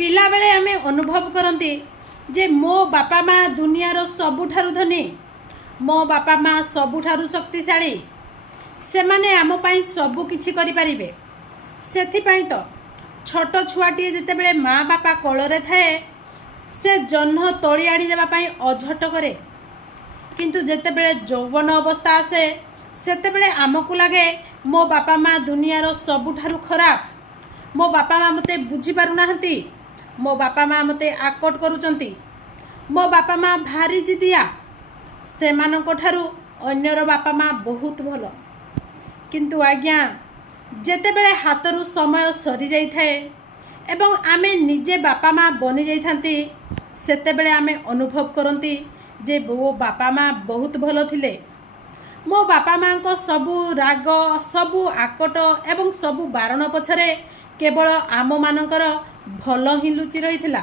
पिला बेले आमे अनुभव करती जे मो बापा माँ दुनियार सबुठारु धनी, मो बापा माँ सबुठारु शक्तिशाली, से माने आम पाई सबु किछि करि परिबे। सेथिपाई तो छोट छुआटीए जेतेबेले माँ बापा कोଳରେ थाए से जह्न तोଳି आनी देबा पाई अझट करे, किंतु जेतेबेले यौवन अवस्था आसे सेतेबेले आमकु लागे मो बापा माँ दुनियार सबुठारु खराब, मो बापा माँ मते बुझी पारु नाहंती, मो बापा माँ मते आकट करूचंती, मो बापा माँ भारी जिदिया, सेमानको ठारु अन्यर बापा माँ बहुत भल। किंतु आज्ञा जेतेबेले हाथरू समय सरी जाई थाए एवं आमे निजे बापा माँ बनी जाई थांती सेतेबेले आमे अनुभव करंती जे वो बापा माँ बहुत भल थिले। मो बापा माँ को सबु राग, सबु आकट एवं सबु बारण पछरे केवल आम मानकर भल ही लुचि रही थिला।